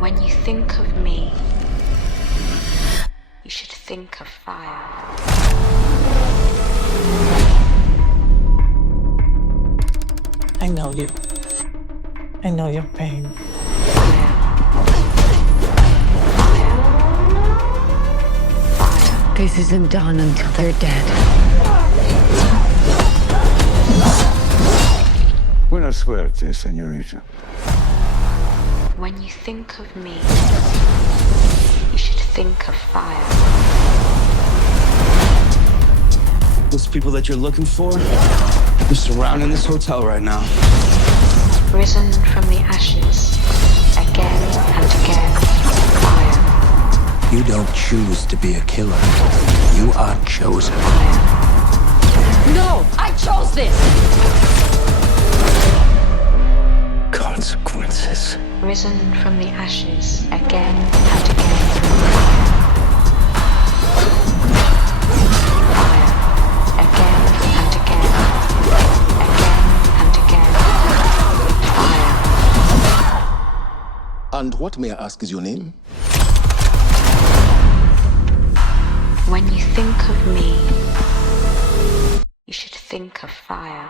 When you think of me, you should think of fire. I know you. I know your pain. This isn't done until they're dead. Buena suerte, señorita. When you think of me, you should think of fire. Those people that you're looking for, they're surrounding this hotel right now. Risen from the ashes, again and again, fire. You don't choose to be a killer. You are chosen. No! I chose this! Consequences. Risen from the ashes, again and again. Fire, again and again. Again and again. Fire. And what, may I ask, is your name? When you think of me, you should think of fire.